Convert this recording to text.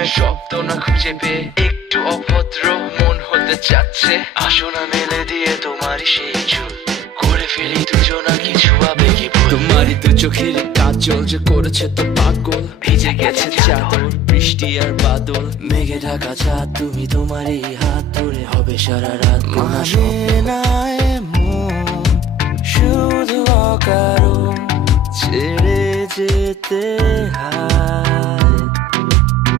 প্রেমের শব্দ না খুঁজে পেয়ে একটু অভদ্র মন হতে চাচ্ছে। আসো না মেলে দিয়ে তোমারই সেই চুল, করে ফেলি দুজনা কিছু আবেগী ভুল। তোমারই দু চোখের কাজল যে করেছে তো পাগল, ভিজে গেছে চাদর বৃষ্টি আর বাদল। মেঘে ঢাকা চাঁদ তুমি তোমারই হাত ধরে হবে সারা রাত। মানে না এমন শুধু অকারণ ছেড়ে যেতে হয়।